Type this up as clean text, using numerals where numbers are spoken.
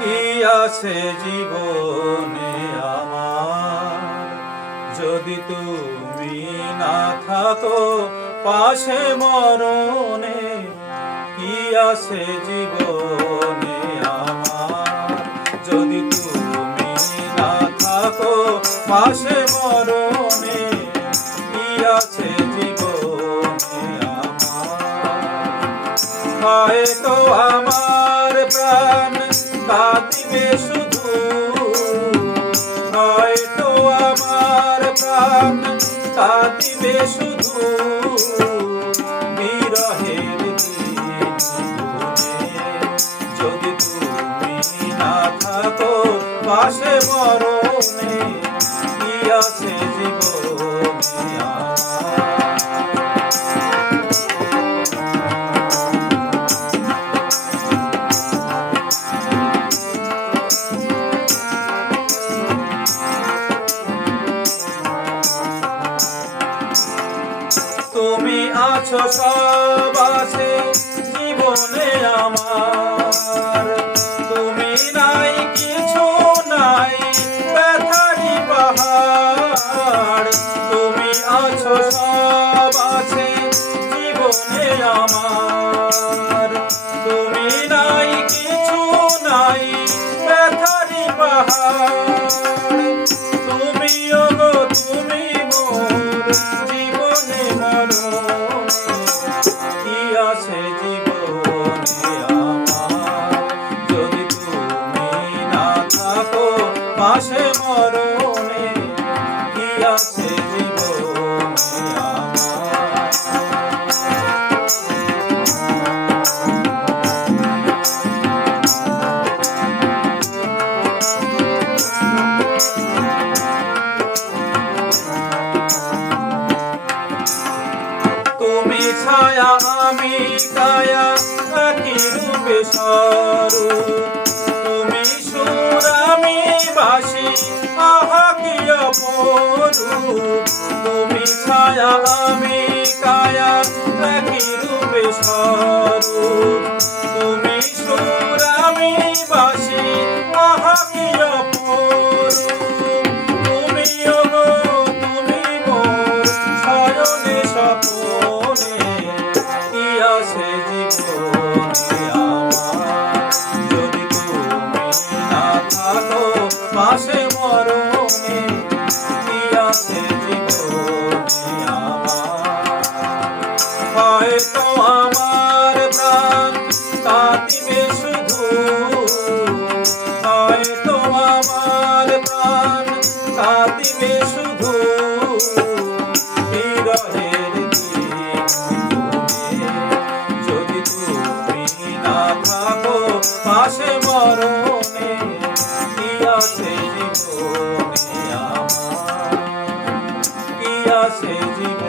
কি আছে জীবনে আমার, যদি তুমি না থাকো পাশে মরণে। কি আছে জীবনে আমার, যদি তুমি না থাকো পাশে মরণে। কি আছে জীবনে আমার, হয়তো আমার প্রাণ কাঁদিবে শুধু, হয়তো আমার প্রাণ কাঁদিবে শুধু। বিরহের দিনে যদি তুমি না থাকো পাশে মরণে। কি আছে জীবনে আমার, তুমি আছো সব আছে জীবনে আমার, তুমি নাই কিছু নাই ব্যথারি পাহাড়। তুমি আছো সব আছে জীবনে আমার, তুমি নাই কিছু নাই ব্যথারি পাহাড়। তুমি ওগো তুমি মোর জীবনে মরণে। কি আছে জীবনে আমার, যদি তুমি না থাকো পাশে মরণে। কি আছে জীবনে আমার, তুমি ছায়া আমি কায়া একই রূপে স্বরূপ। তুমি সুর আমি বাঁশি আহা কি অপরূপ। তুমি ছায়া আমি কায়া একই রূপে স্বরূপ। তুমি সুর আমি বাঁশি আহা কি অপরূপ। তুমি ওগো তুমি মোর শয়নে স্বপনে। কি আছে জীবনে আমার, যদি তুমি না থাকো পাশে মরণে। কি আছে জীবনে আমার, হয়তো আমার প্রাণ কাঁদিবে শুধু, হয়তো আমার প্রাণ কাঁদিবে শুধু। বিরহের দিনে যদি তুমি না থাকো পাশে মরণে। কি আছে জীবনে আমার, কি আছে জীবনে।